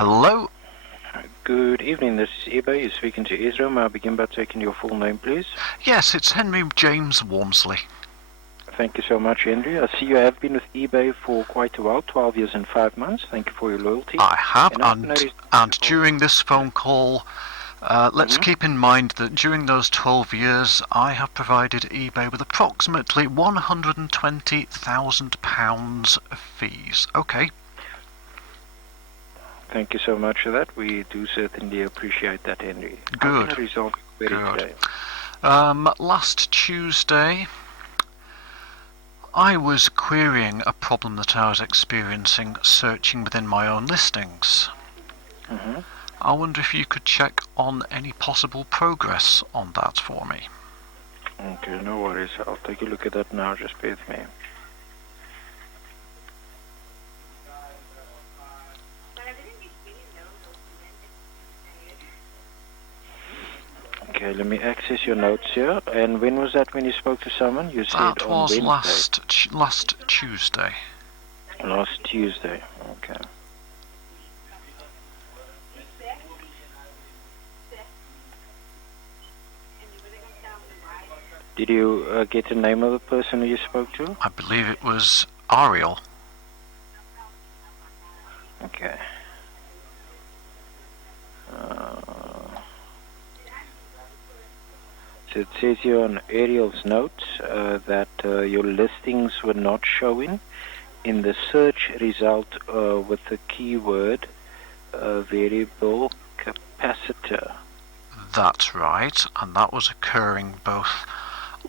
Hello? Good evening, this is eBay. You're speaking to Israel. May I begin by taking your full name, please? Yes, it's Henry James Wormsley. Thank you so much, Henry. I see you have been with eBay for quite a while, 12 years and 5 months. Thank you for your loyalty. I have, and during this phone call, let's keep in mind that during those 12 years, I have provided eBay with approximately £120,000 of fees. Okay. Thank you so much for that. We do certainly appreciate that, Henry. Good. How can I resolve your query today? Last Tuesday, I was querying a problem that I was experiencing searching within my own listings. I wonder if you could check on any possible progress on that for me. Okay, no worries. I'll take a look at that now. Just bear with me. Okay, let me access your notes here. And when was that when you spoke to someone? You said that on was Wednesday. last Tuesday. Last Tuesday, okay. Did you get the name of the person who you spoke to? I believe it was Ariel. Okay. So it says here on Ariel's notes that your listings were not showing in the search result with the keyword variable capacitor. That's right, and that was occurring both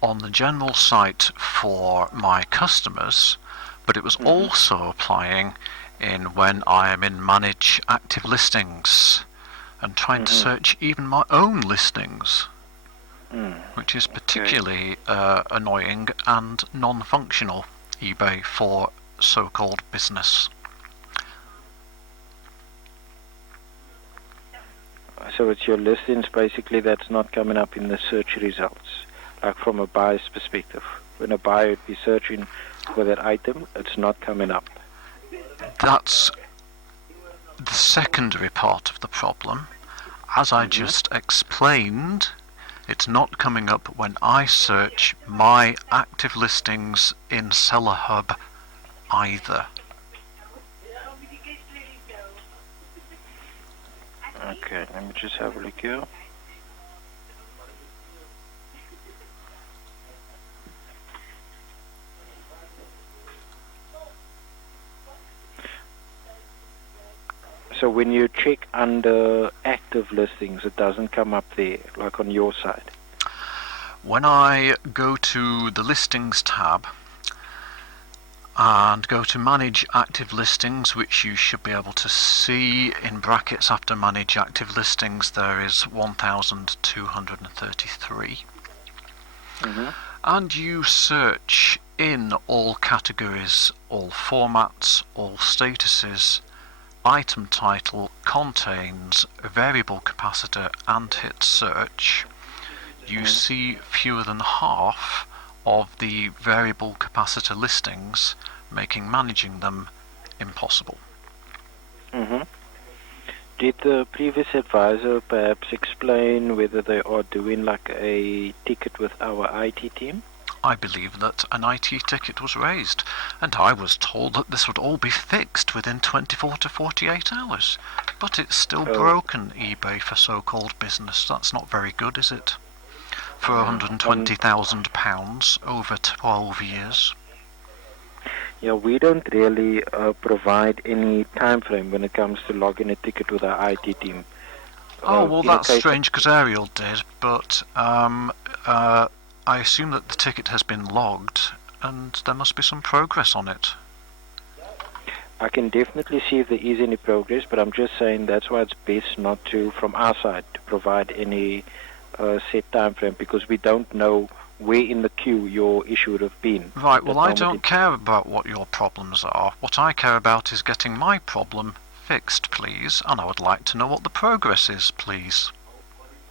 on the general site for my customers, but it was also applying in when I am in manage active listings and trying to search even my own listings, which is particularly annoying and non-functional eBay for so-called business. So it's your listings basically that's not coming up in the search results, like from a buyer's perspective. When a buyer would be searching for that item, it's not coming up. That's the secondary part of the problem. As I just explained, it's not coming up when I search my active listings in Seller Hub either. Okay, let me just have a look here. So when you check under active listings, it doesn't come up there, like on your side. When I go to the listings tab and go to manage active listings, which you should be able to see in brackets after manage active listings, there is 1,233. And you search in all categories, all formats, all statuses, item title contains variable capacitor and hit search, you see fewer than half of the variable capacitor listings, making managing them impossible. Did the previous advisor perhaps explain whether they are doing like a ticket with our IT team? I believe that an IT ticket was raised, and I was told that this would all be fixed within 24 to 48 hours. But it's still broken, eBay, for so-called business. That's not very good, is it? For £120,000 over 12 years. Yeah, we don't really provide any time frame when it comes to logging a ticket with our IT team. Oh, well, that's strange because Ariel did, but I assume that the ticket has been logged and there must be some progress on it. I can definitely see if there is any progress, but I'm just saying that's why it's best not to, from our side, to provide any set time frame, because we don't know where in the queue your issue would have been. Right, well, I don't care about what your problems are. What I care about is getting my problem fixed, please, and I would like to know what the progress is, please.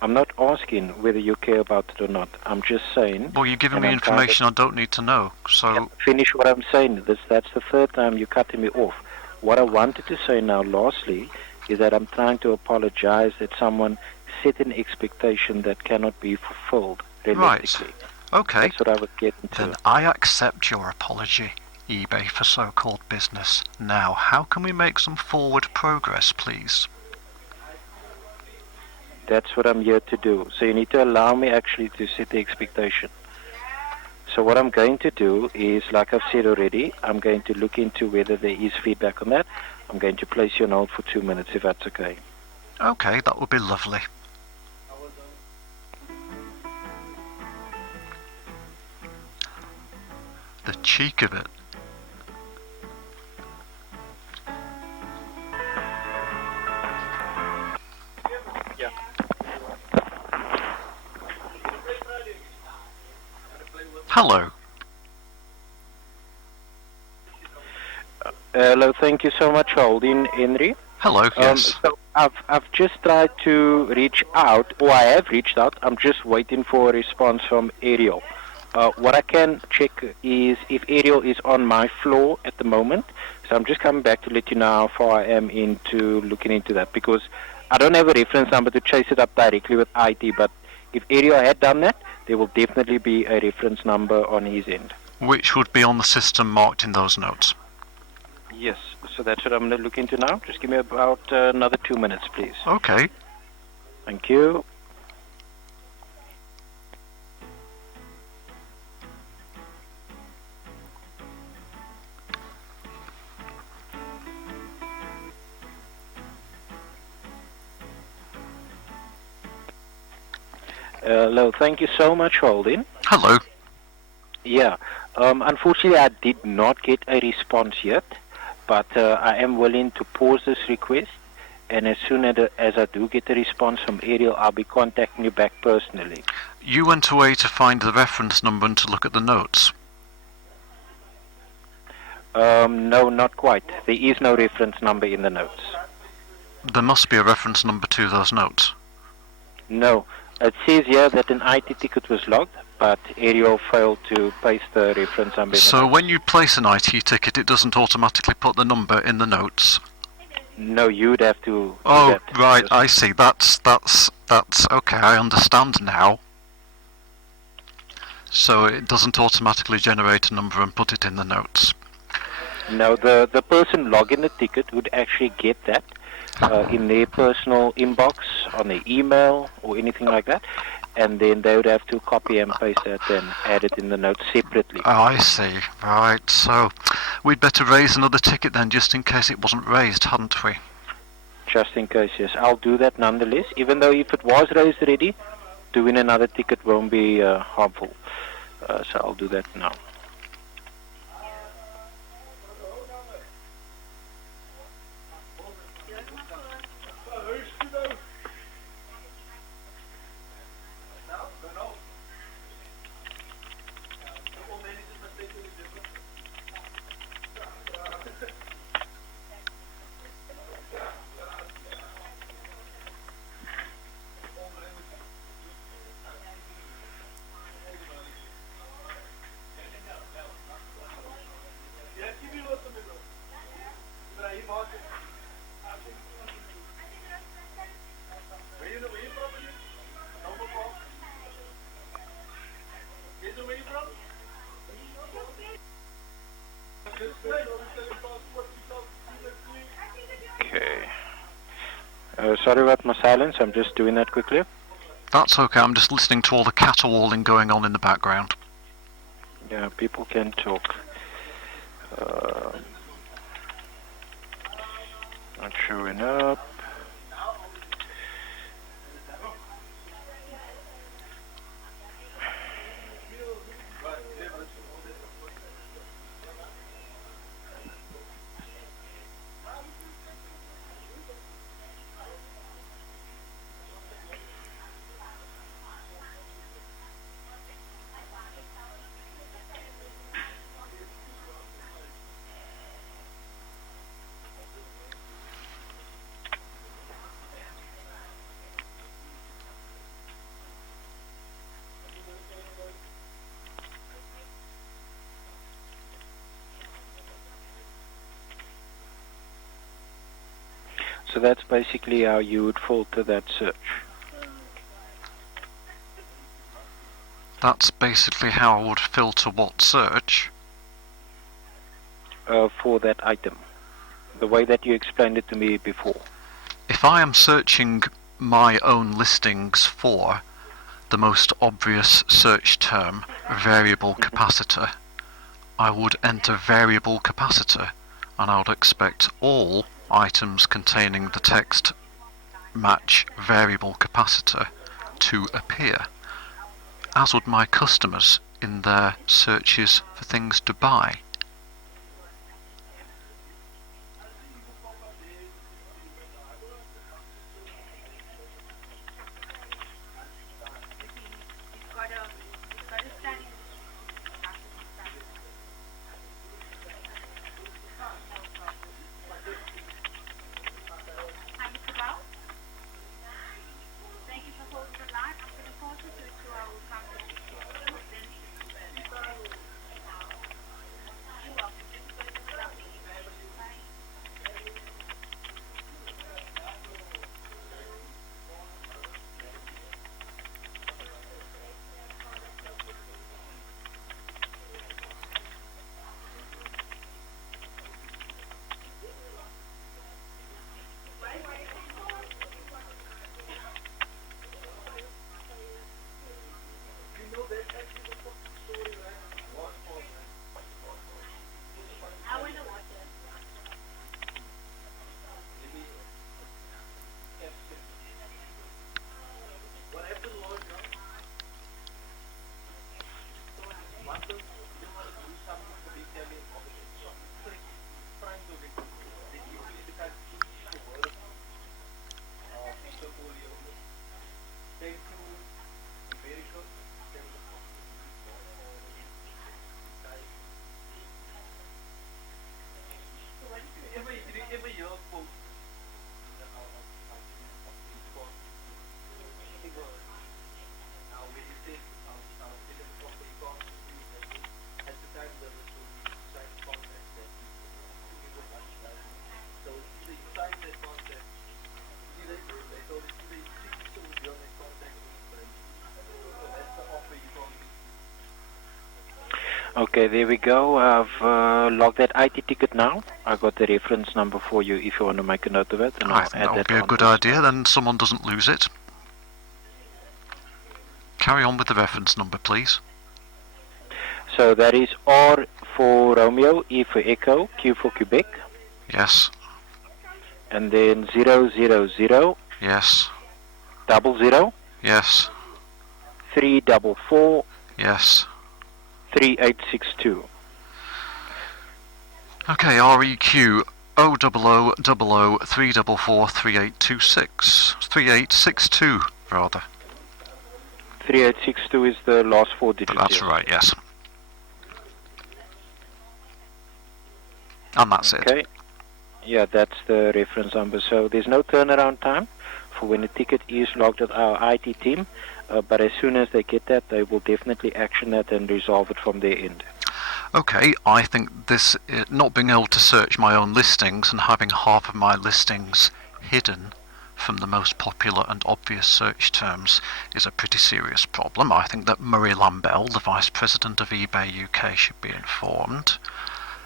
I'm not asking whether you care about it or not. I'm just saying... Well, you're giving me information I don't need to know, so... Yeah, finish what I'm saying. That's the third time you're cutting me off. What I wanted to say now, lastly, is that I'm trying to apologize that someone set an expectation that cannot be fulfilled realistically. Right. Okay. That's what I was getting to. Then I accept your apology, eBay for so-called business. Now, how can we make some forward progress, please? That's what I'm here to do. So you need to allow me actually to set the expectation. So what I'm going to do is, like I've said already, I'm going to look into whether there is feedback on that. I'm going to place you on hold for 2 minutes, if that's okay. Okay, that would be lovely. The cheek of it. Yeah. Hello. Hello, thank you so much for holding, Henry. Hello, yes. So I've just tried to reach out, or I have reached out. I'm just waiting for a response from Ariel. What I can check is if Ariel is on my floor at the moment. So I'm just coming back to let you know how far I am into looking into that, because I don't have a reference number to chase it up directly with IT, but if Ariel had done that, there will definitely be a reference number on his end. Which would be on the system marked in those notes. Yes, so that's what I'm going to look into now. Just give me about another 2 minutes, please. Okay. Thank you. Hello, thank you so much for holding. Hello. Yeah, unfortunately I did not get a response yet, but I am willing to pause this request, and as soon as I do get a response from Ariel, I'll be contacting you back personally. You went away to find the reference number and to look at the notes. No, not quite. There is no reference number in the notes. There must be a reference number to those notes. No, it says here that an IT ticket was logged, but Ariel failed to paste the reference number in the So notes. when you place an IT ticket, it doesn't automatically put the number in the notes. No, you'd have to do Oh, that. right, I see. That's okay. I understand now. So it doesn't automatically generate a number and put it in the notes. No, the person logging the ticket would actually get that in their personal inbox, on their email, or anything like that, and then they would have to copy and paste that and add it in the notes separately. Oh, I see. Right, so we'd better raise another ticket then, just in case it wasn't raised, hadn't we? Just in case, yes. I'll do that nonetheless, even though if it was raised already, doing another ticket won't be harmful. So I'll do that now. Okay. Sorry about my silence. I'm just doing that quickly. That's okay. I'm just listening to all the caterwauling going on in the background. Yeah, people can talk. Not showing up. So that's basically how you would filter that search. That's basically how I would filter what search? For that item. The way that you explained it to me before. If I am searching my own listings for the most obvious search term, variable capacitor, I would enter variable capacitor, and I would expect all items containing the text match variable capacitor to appear, as would my customers in their searches for things to buy. Okay, there we go. I've logged that IT ticket now. I got the reference number for you if you want to make a note of it. And I I'll think add that would be a on good this idea, one. then someone doesn't lose it. Carry on with the reference number, please. So that is R for Romeo, E for Echo, Q for Quebec. Yes. And then 000 Yes. 00 Yes. 344 Yes. 3862. Okay, REQ 000 344 3826. 3862, rather. 3862 is the last four digits. That's right, yes. And that's it. Okay. Yeah, that's the reference number. So there's no turnaround time for when a ticket is logged at our IT team, but as soon as they get that, they will definitely action that and resolve it from their end. Okay, I think this, not being able to search my own listings and having half of my listings hidden from the most popular and obvious search terms is a pretty serious problem. I think that Murray Lambell, the Vice President of eBay UK, should be informed.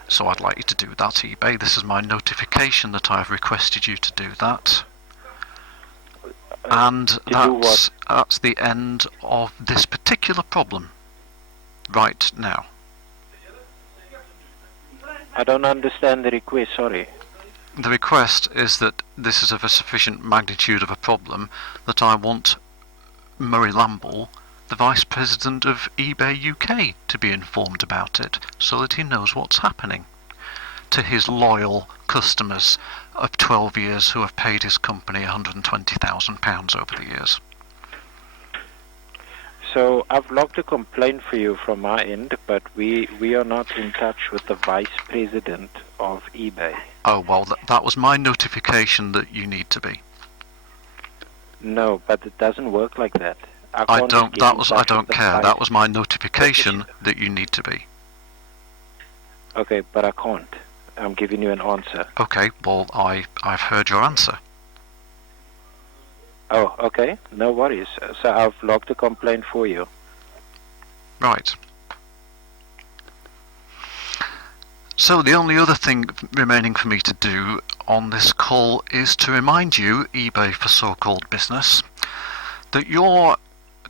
So I'd like you to do that, eBay. This is my notification that I've requested you to do that. And that's the end of this particular problem right now. I don't understand the request, sorry. The request is that this is of a sufficient magnitude of a problem that I want Murray Lambell, the Vice President of eBay UK, to be informed about it so that he knows what's happening to his loyal customers of 12 years who have paid his company £120,000 over the years. So I've logged a complaint for you from my end, but we are not in touch with the Vice President of eBay. Oh, well, that was my notification that you need to be. No, but it doesn't work like that. I don't care. That was my notification that you need to be. Okay, but I can't. I'm giving you an answer. Okay, well, I've heard your answer. Oh, okay. No worries. So I've logged a complaint for you. Right. So the only other thing remaining for me to do on this call is to remind you, eBay for so-called business, that your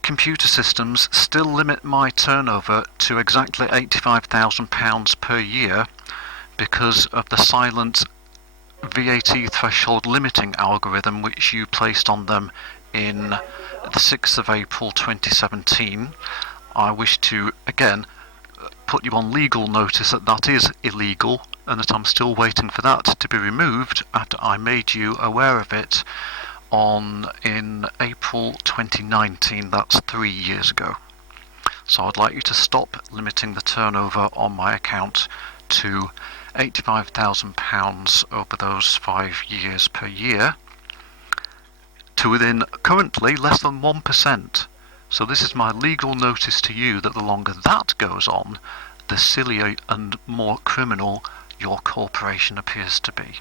computer systems still limit my turnover to exactly £85,000 per year because of the silent VAT threshold limiting algorithm which you placed on them in the 6th of April 2017. I wish to again put you on legal notice that that is illegal and that I'm still waiting for that to be removed after I made you aware of it in April 2019. That's 3 years ago. So I'd like you to stop limiting the turnover on my account to £85,000 over those 5 years per year to within currently less than 1%. So this is my legal notice to you that the longer that goes on, the sillier and more criminal your corporation appears to be.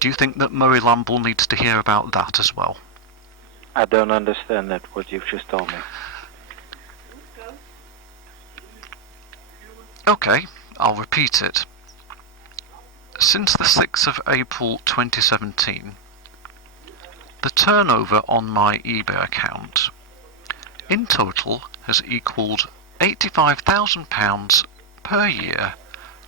Do you think that Murray Lamble needs to hear about that as well? I don't understand that, what you've just told me. Okay, I'll repeat it. Since the 6th of April 2017, the turnover on my eBay account in total has equalled £85,000 per year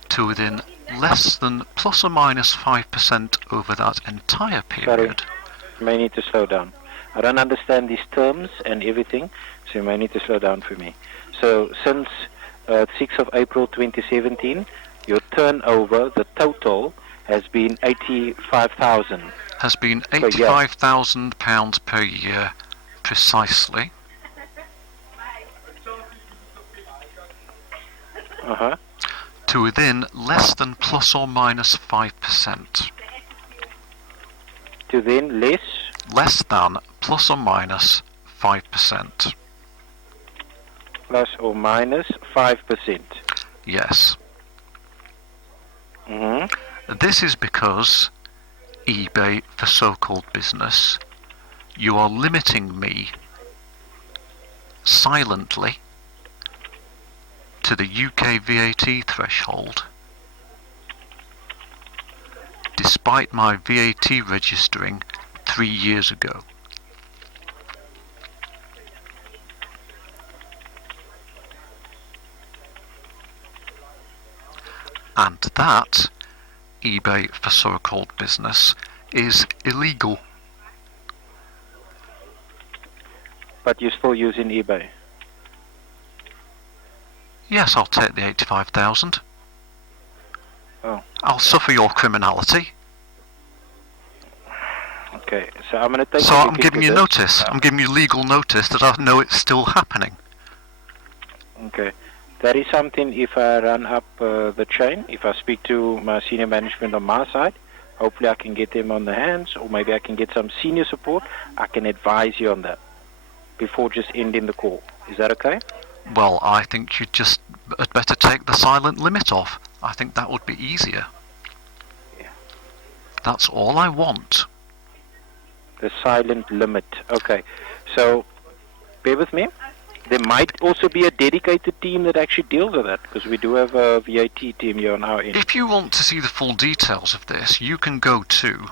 to within less than plus or minus 5% over that entire period. Sorry, you may need to slow down. I don't understand these terms and everything, so you may need to slow down for me. So since 6th of April 2017, your turnover, the total, has been 85,000. Has been £85,000 per year precisely. Uh-huh. To within less than plus or minus 5%. To then less? Less than plus or minus 5%. Plus or minus 5%. Yes. Mm-hmm. This is because eBay for so-called business, you are limiting me silently to the UK VAT threshold despite my VAT registering 3 years ago. And that, eBay for so-called business, is illegal. But you're still using eBay? Yes, I'll take the 85,000. Oh. I'll suffer your criminality. Okay, so I'm going to take So a look I'm giving you into this. notice. I'm giving you legal notice that I know it's still happening. Okay. That is something, if I run up the chain, if I speak to my senior management on my side, hopefully I can get them on the hands, or maybe I can get some senior support. I can advise you on that before just ending the call. Is that okay? Well, I think you'd just better take the silent limit off. I think that would be easier. Yeah. That's all I want. The silent limit. Okay. So, bear with me. There might also be a dedicated team that actually deals with that, because we do have a VAT team here on our end. If you want to see the full details of this, you can go to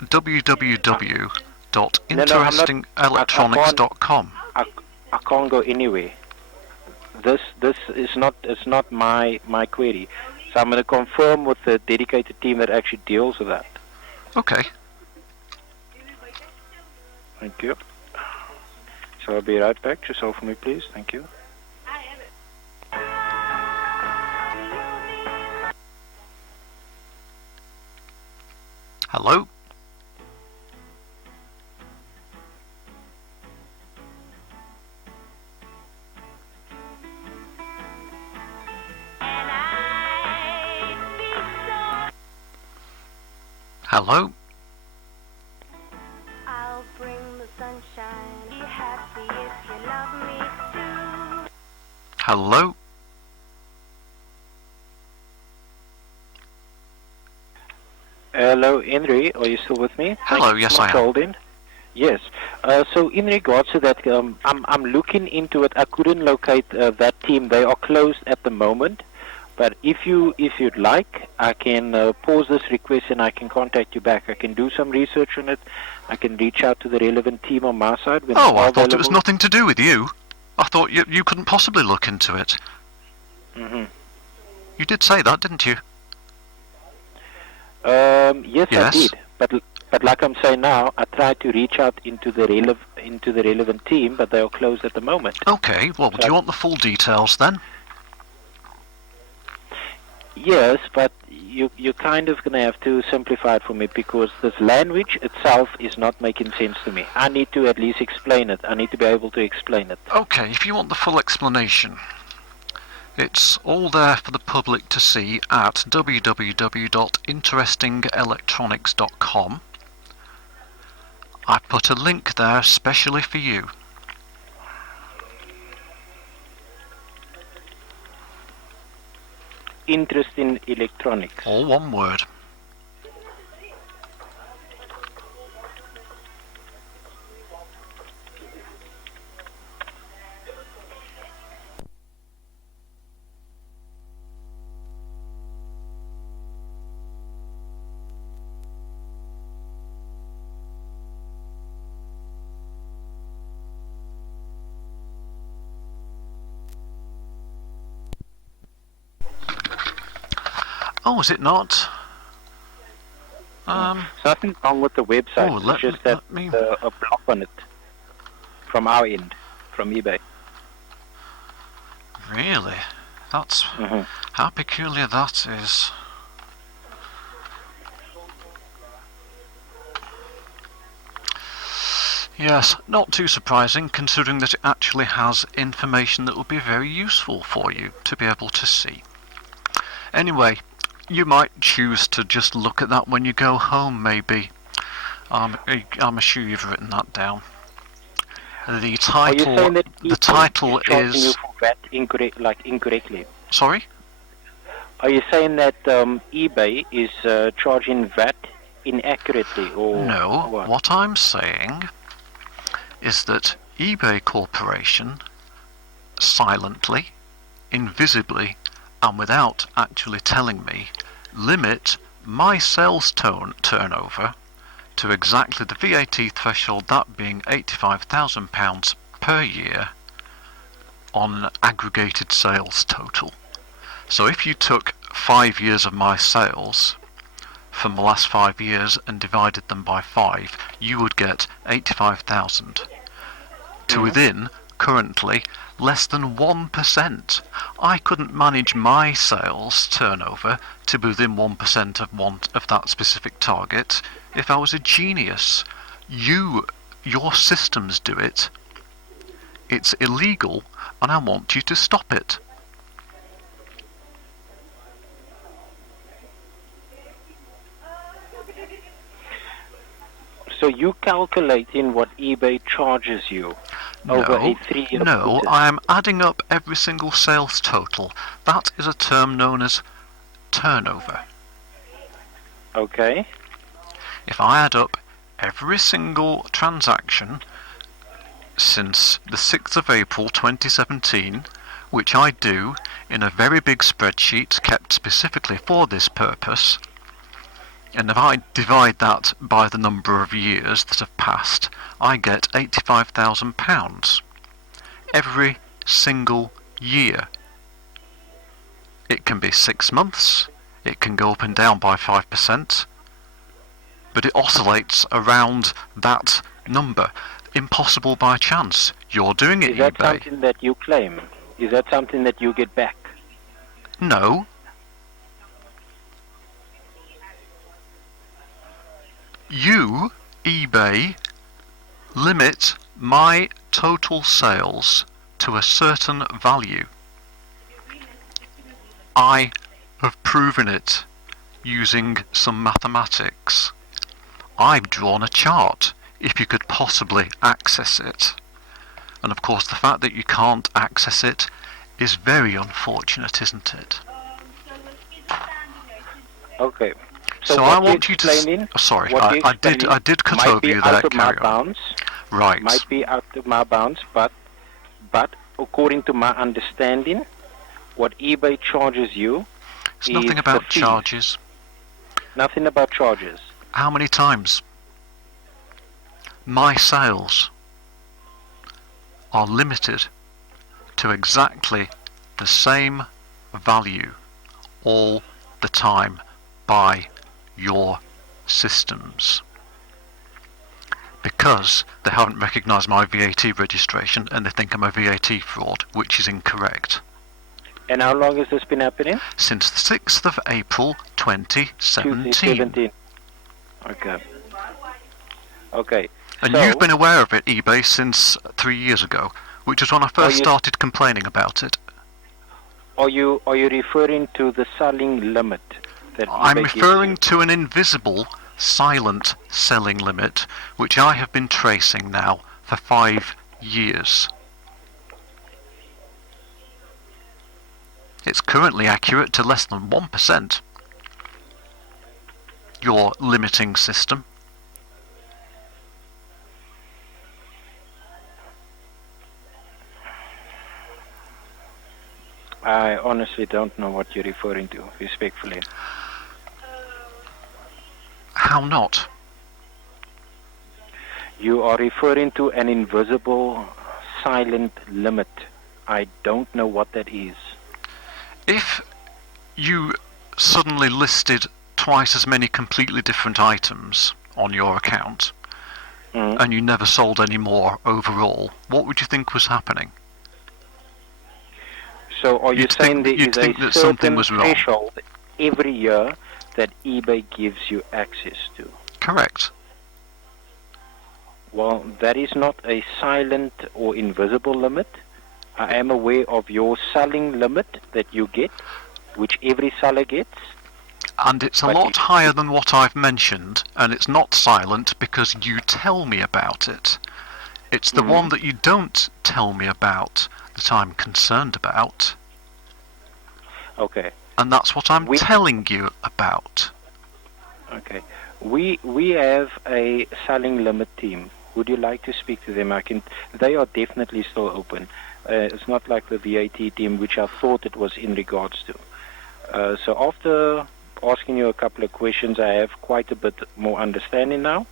www.interestingelectronics.com. I can't go anywhere. This is not my query. So I'm going to confirm with the dedicated team that actually deals with that. Okay. Thank you. So I'll be right back. Just hold for me, please. Thank you. Hello? Hello? I'll bring the sunshine. Be happy if you love me too. Hello? Hello, Henry. Are you still with me? Hello, Thank you yes, so I much am. for holding. Yes. So in regards to that, I'm looking into it. I couldn't locate that team. They are closed at the moment. But if you'd like, I can pause this request and I can contact you back. I can do some research on it. I can reach out to the relevant team on my side when they Oh, I are thought it was available. nothing to do with you. I thought you couldn't possibly look into it. Hmm. You did say that, didn't you? Yes, I Yes. did. But like I'm saying now, I tried to reach out into the relevant team, but they are closed at the moment. Okay, well, do So you want the full details then? yes, but you're kind of gonna have to simplify it for me because this language itself is not making sense to me. I need to at least explain it. I need to be able to explain it. Okay, if you want the full explanation, it's all there for the public to see at www.interestingelectronics.com. I put a link there specially for you. Interest in electronics. All one word. Oh, is it not? There's nothing wrong with the website. Oh, It's just that let me... a block on it from our end, from eBay. Really? That's... Hmm. How peculiar that is. Yes, not too surprising, considering that it actually has information that would be very useful for you to be able to see. Anyway, you might choose to just look at that when you go home, maybe. I'm sure you've written that down. The Are you saying that the eBay title is charging you is... for VAT incorrectly? Sorry? Are you saying that eBay is charging VAT inaccurately, or No, what? what I'm saying is that eBay Corporation silently, invisibly, and without actually telling me, limit my sales turnover to exactly the VAT threshold, that being £85,000 per year on aggregated sales total. So if you took 5 years of my sales from the last 5 years and divided them by 5, you would get 85,000 to within currently less than 1%. I couldn't manage my sales turnover to be within 1% of that specific target if I was a genius. Your systems do it. It's illegal, and I want you to stop it. So you calculating what eBay charges you over a No, 3-year no, process? I am adding up every single sales total. That is a term known as turnover. Okay. If I add up every single transaction since the 6th of April 2017, which I do in a very big spreadsheet kept specifically for this purpose, and if I divide that by the number of years that have passed, I get £85,000 every single year. It can be 6 months, it can go up and down by 5%, but it oscillates around that number. Impossible by chance. You're doing it, Is that eBay. something that you claim? Is that something that you get back? No. You, eBay, limit my total sales to a certain value. I have proven it using some mathematics. I've drawn a chart, if you could possibly access it. And of course the fact that you can't access it is very unfortunate, isn't it? Okay. So So I what you're want you to. explaining, Sorry, what you're I did. explaining I did cut might over be you there. out of my Carry on. bounds. Right. Might be out of my bounds, but according to my understanding, what eBay charges you It's is nothing the about fees. charges. Nothing about charges. How many times? My sales are limited to exactly the same value all the time by your systems, because they haven't recognised my VAT registration and they think I'm a VAT fraud, which is incorrect. And how long has this been happening? Since the 6th of April 2017. 2017. Okay. Okay. And so, you've been aware of it, eBay, since 3 years ago, which is when I first started complaining about it. Are you referring to the selling limit that I'm eBay referring gives to an invisible, silent selling limit, which I have been tracing now for 5 years. It's currently accurate to less than 1%. Your limiting system. you? I honestly don't know what you're referring to, respectfully. How not? You are referring to an invisible, silent limit. I don't know what that is. If you suddenly listed twice as many completely different items on your account, and you never sold any more overall, what would you think was happening? So are you saying there is a that something certain was wrong? threshold every year that eBay gives you access to? Correct. Well, that is not a silent or invisible limit. I am aware of your selling limit that you get, which every seller gets. And it's a lot higher than what I've mentioned, and it's not silent because you tell me about it. It's the one that you don't tell me about that I'm concerned about. Okay. And that's what I'm telling you about. Okay. We have a selling limit team. Would you like to speak to them? They are definitely still open. It's not like the VAT team, which I thought it was in regards to. So after asking you a couple of questions, I have quite a bit more understanding now.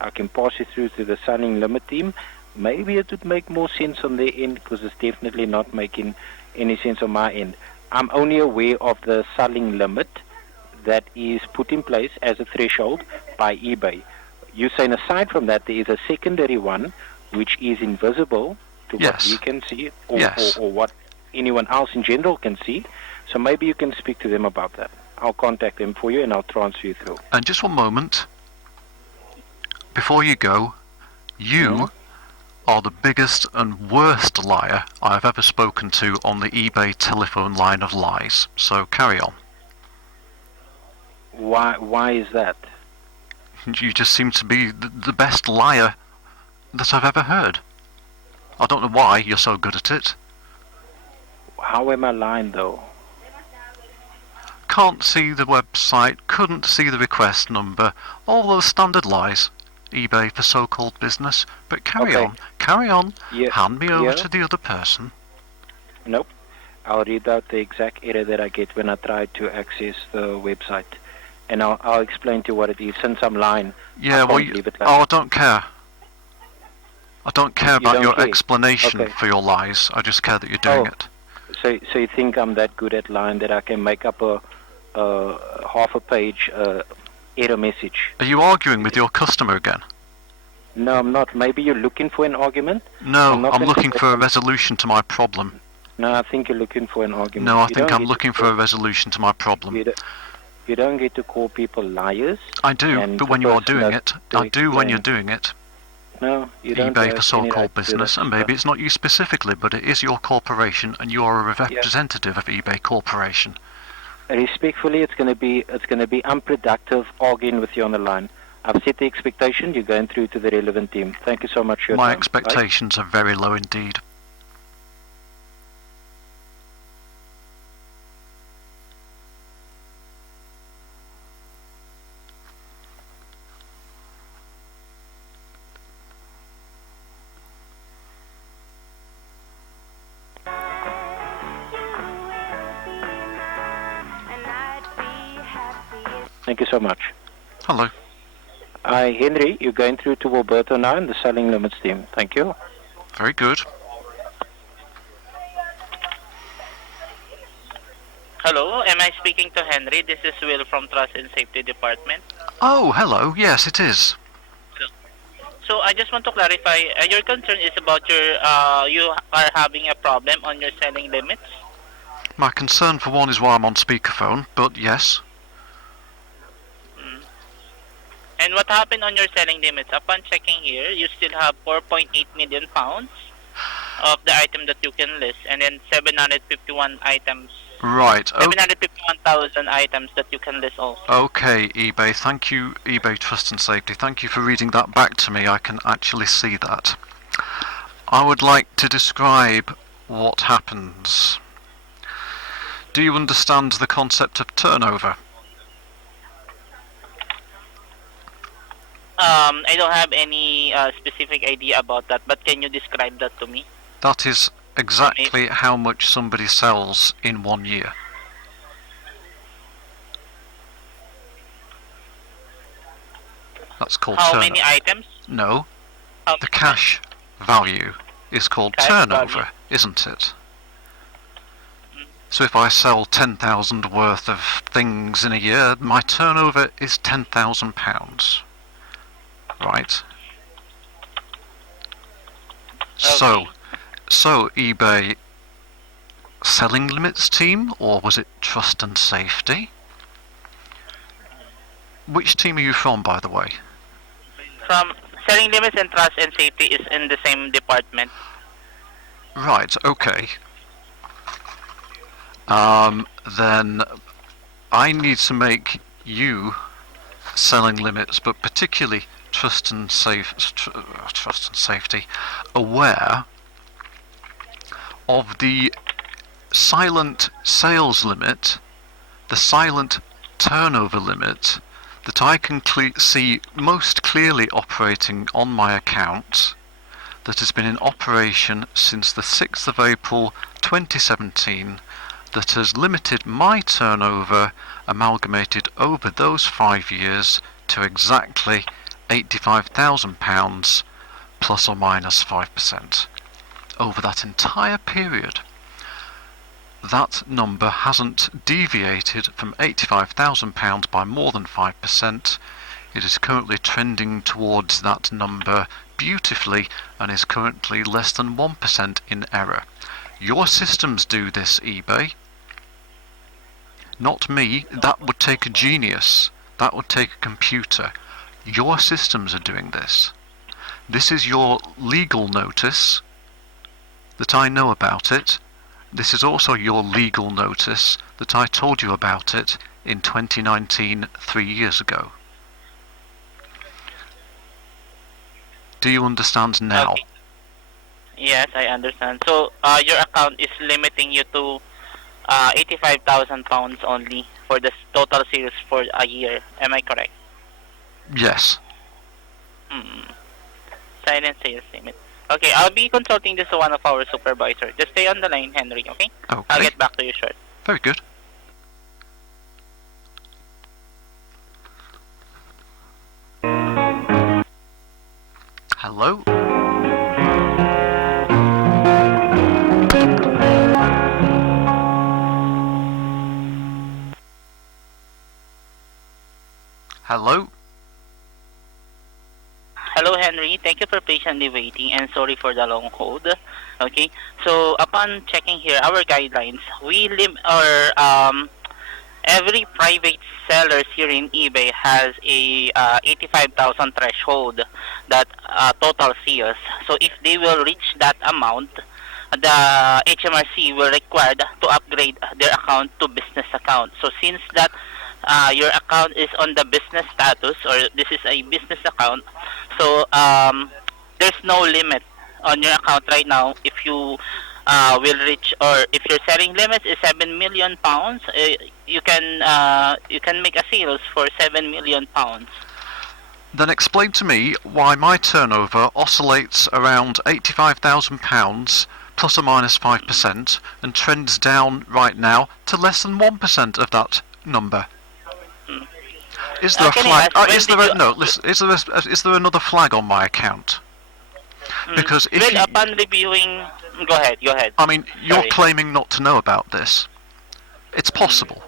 I can pass it through to the selling limit team. Maybe it would make more sense on their end, because it's definitely not making any sense on my end. I'm only aware of the selling limit that is put in place as a threshold by eBay. You're saying aside from that, there is a secondary one which is invisible to what we can see, or what anyone else in general can see. So maybe you can speak to them about that. I'll contact them for you and I'll transfer you through. And just one moment. Before you go, you are the biggest and worst liar I've ever spoken to on the eBay telephone line of lies. So carry on. Why is that? You just seem to be the best liar that I've ever heard. I don't know why you're so good at it. How am I lying, though? Can't see the website, couldn't see the request number, all those standard lies. eBay for so-called business. But carry on. Yeah. Hand me over to the other person. Nope. I'll read out the exact error that I get when I try to access the website. And I'll explain to you what it is. Since I'm lying, yeah, I can't leave it like I don't care. I don't care about your explanation for your lies. I just care that you're doing it. So you think I'm that good at lying that I can make up a half a page error message? Are you arguing with your customer again? No, I'm not. Maybe you're looking for an argument? No, I'm looking for a resolution to my problem. No, I think you're looking for an argument. No, I think I'm looking for a resolution to my problem. You don't get to call people liars. I do, but when you are doing it, I do when you're doing it. No, you don't. eBay for so-called business, and maybe it's not you specifically, but it is your corporation, and you are a representative of eBay Corporation. Respectfully, it's going to be unproductive arguing with you on the line. I've set the expectation. You're going through to the relevant team. Thank you so much for your time. My expectations are very low indeed. Thank you so much. Hello. Hi, Henry. You're going through to Alberto now in the selling limits team. Thank you. Very good. Hello, am I speaking to Henry? This is Will from Trust and Safety Department. Oh, hello. Yes, it is. So I just want to clarify, your concern is about you are having a problem on your selling limits? My concern for one is why I'm on speakerphone, but yes. And what happened on your selling limits? Upon checking here, you still have 4.8 million pounds of the item that you can list, and then 751 items. Right. 751,000 items that you can list also. Okay, eBay. Thank you, eBay Trust and Safety. Thank you for reading that back to me. I can actually see that. I would like to describe what happens. Do you understand the concept of turnover? I don't have any specific idea about that, but can you describe that to me? That is exactly how much somebody sells in 1 year. That's called How turnover. many items? No, How the many cash value is called Cash turnover, value. isn't it? So if I sell 10,000 worth of things in a year, my turnover is £10,000. Right? So eBay selling limits team, or was it trust and safety? Which team are you from, by the way? From selling limits and trust and safety is in the same department. Right, okay. Then I need to make you selling limits, but particularly trust and safety, aware of the silent sales limit, the silent turnover limit that I can see most clearly operating on my account, that has been in operation since the 6th of April 2017, that has limited my turnover amalgamated over those 5 years to exactly £85,000 plus or minus 5%. Over that entire period, that number hasn't deviated from £85,000 by more than 5%. It is currently trending towards that number beautifully and is currently less than 1% in error. Your systems do this, eBay. Not me. That would take a genius. That would take a computer. Your systems are doing this. This is your legal notice that I know about it. This is also your legal notice that I told you about it in 2019, 3 years ago. Do you understand now? Okay. Yes, I understand. So your account is limiting you to 85,000 pounds only for the total sales for a year. Am I correct? Yes. Silent sales limit. Okay, I'll be consulting this to one of our supervisors. Just stay on the line, Henry, okay? I'll Okay. get back to you short. Very good. Hello? Hello? Hello, Henry. Thank you for patiently waiting and sorry for the long hold. Okay, so upon checking here our guidelines, we every private sellers here in eBay has a 85,000 threshold that total sales. So if they will reach that amount, the HMRC will require to upgrade their account to business account. So since that your account is on the business status, or this is a business account, so there's no limit on your account right now. If you will reach, or if your selling limit is 7 million pounds, you can make a sales for 7 million pounds. Then explain to me why my turnover oscillates around £85,000 plus or minus 5% and trends down right now to less than 1% of that number. Is there a Can I flag? ask, when Is there did you... no? Listen, is there another flag on my account? Because if well, you, upon reviewing... Go ahead, go ahead. I mean, you're Sorry. claiming not to know about this. It's possible.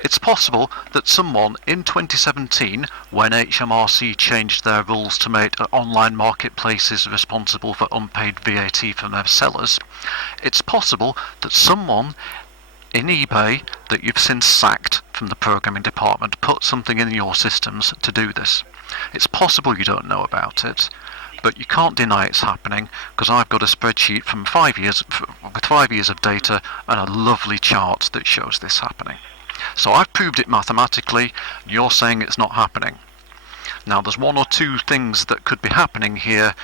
It's possible that someone in 2017, when HMRC changed their rules to make online marketplaces responsible for unpaid VAT from their sellers, it's possible that someone in eBay that you've since sacked from the programming department put something in your systems to do this. It's possible you don't know about it, but you can't deny it's happening because I've got a spreadsheet from 5 years with 5 years of data and a lovely chart that shows this happening. So I've proved it mathematically, and you're saying it's not happening. Now there's one or two things that could be happening here.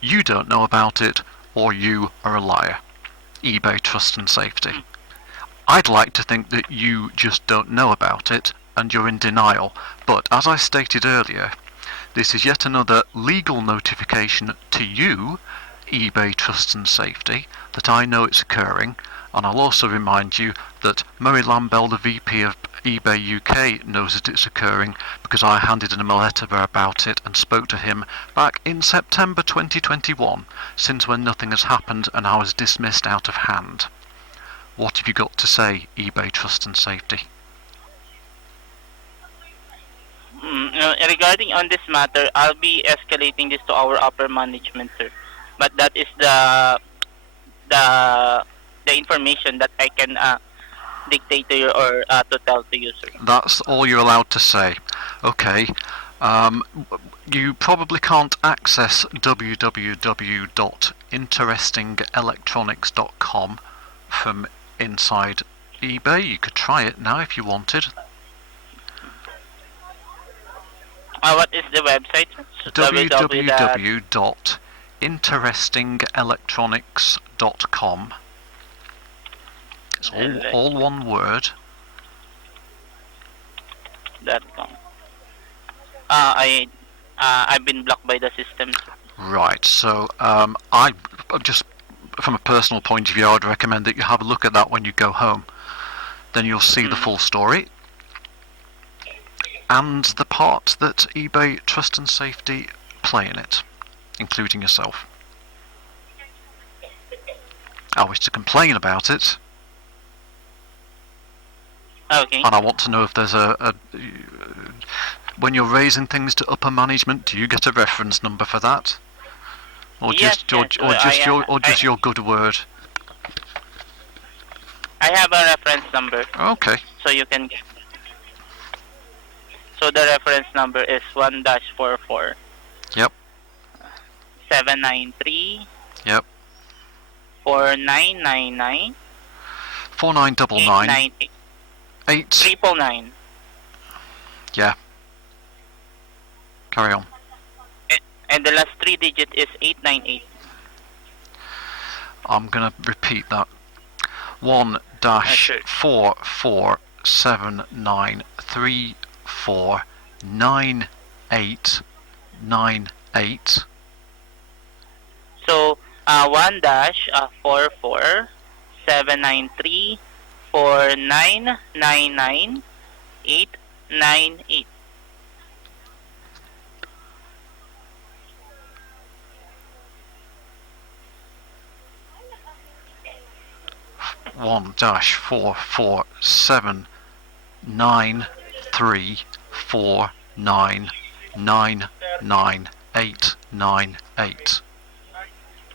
You don't know about it, or you are a liar. eBay Trust and Safety. I'd like to think that you just don't know about it and you're in denial, but as I stated earlier, this is yet another legal notification to you, eBay Trust and Safety, that I know it's occurring, and I'll also remind you that Murray Lambell, the VP of eBay UK, knows that it's occurring because I handed him a letter about it and spoke to him back in September 2021, since when nothing has happened and I was dismissed out of hand. What have you got to say, eBay Trust and Safety? Regarding on this matter, I'll be escalating this to our upper management, sir. But that is the the information that I can dictate to you or to tell to you, sir. That's all you're allowed to say. Okay. You probably can't access www.interestingelectronics.com from inside eBay. You could try it now if you wanted. What is the website, sir? www.interestingelectronics.com. It's all one word. .com. I've been blocked by the system, sir. Right. So I just, from a personal point of view, I would recommend that you have a look at that when you go home. Then you'll see the full story and the part that eBay Trust and Safety play in it, including yourself. I wish to complain about it. Okay. And I want to know if there's when you're raising things to upper management, do you get a reference number for that, or Yes, just yes. your good word? I have a reference number, Okay. so you can get. So the reference number is 1-44. Yep. 793. Yep. 4999. 4999. 8. 999. Yeah. Carry on. And the last 3 digit is 898. I'm gonna repeat that. 1-4479349898. So 1-447934999898. 1-447934999898.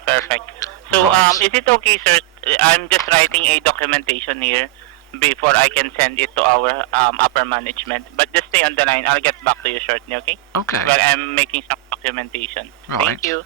Perfect. So Right. is it okay, sir? I'm just writing a documentation here before I can send it to our upper management. But just stay on the line. I'll get back to you shortly, okay? Okay. While I'm making some documentation. Right. Thank you.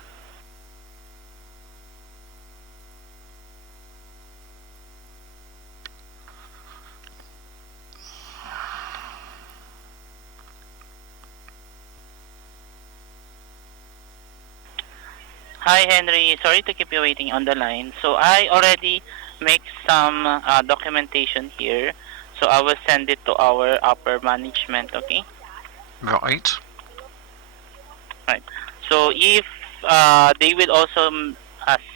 Hi, Henry. Sorry to keep you waiting on the line. So I already make some documentation here. So I will send it to our upper management, okay? Right. Right. So if they will also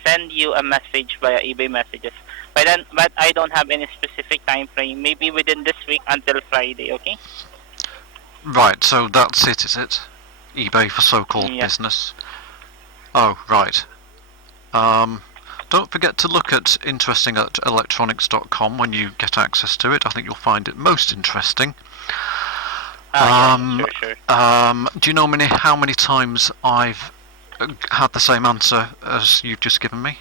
send you a message via eBay messages. But I don't have any specific time frame. Maybe within this week until Friday, okay? Right, so that's it, is it? eBay for so-called Yeah. business. Oh, right. Don't forget to look at interestingelectronics.com when you get access to it. I think you'll find it most interesting. Yeah, sure. Do you know how many times I've had the same answer as you've just given me?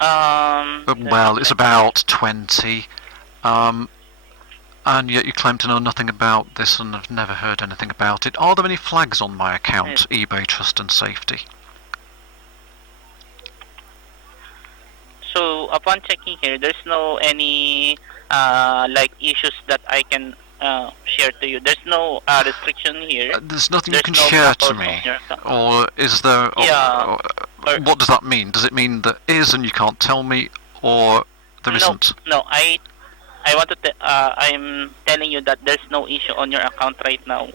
Well, it's Let about 20. And yet you claim to know nothing about this and have never heard anything about it. Are there any flags on my account, eBay Trust and Safety? So upon checking here, there's no any like issues that I can share to you. There's no restriction here. There's nothing you There's can no share to blockers on me? your account. Or is there... Yeah. Or, what does that mean? Does it mean there is and you can't tell me, or there isn't? No. I wanted to. I'm telling you that there's no issue on your account right now.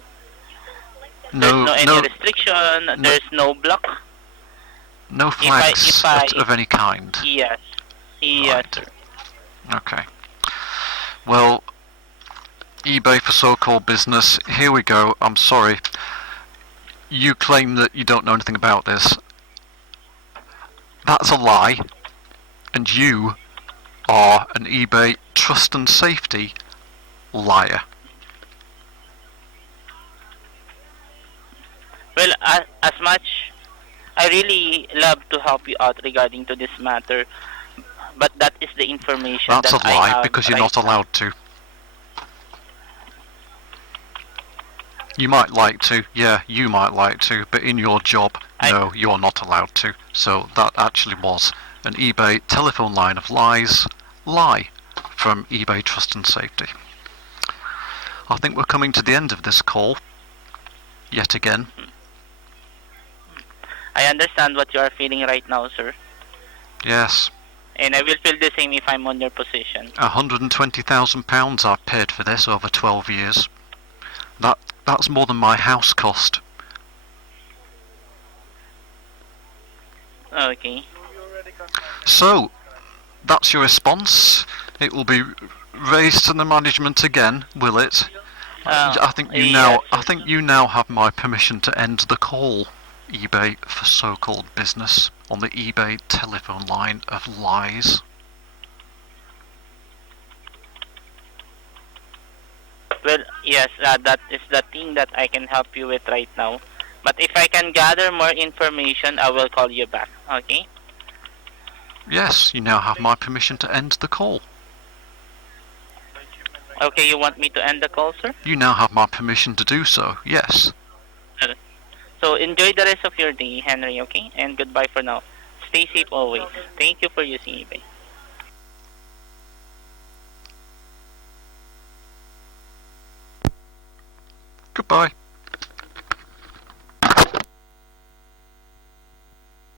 There's no any restriction. There's no block. No flags of any kind? Yes. Yes, right. Okay. Well, eBay for so-called business, here we go. I'm sorry. You claim that you don't know anything about this. That's a lie. And you are an eBay Trust and Safety liar. Well, as much I really love to help you out regarding to this matter, but that is the information That's that a lie, I have because you're right not allowed to. You might like to, yeah, you might like to, but in your job, no, you are not allowed to. So that actually was an eBay telephone line of lies, lie, from eBay Trust and Safety. I think we're coming to the end of this call, yet again. I understand what you are feeling right now, sir. Yes. And I will feel the same if I'm on your position. £120,000 I've paid for this over 12 years. That's more than my house cost. Okay. So, that's your response. It will be raised to the management again, will it? I think you now have my permission to end the call. eBay for so-called business on the eBay telephone line of lies. Well, yes, that is the thing that I can help you with right now. But if I can gather more information, I will call you back, okay? Yes, you now have my permission to end the call. Okay, you want me to end the call, sir? You now have my permission to do so, yes. So enjoy the rest of your day, Henry, okay? And goodbye for now. Stay safe always. Thank you for using eBay. Goodbye.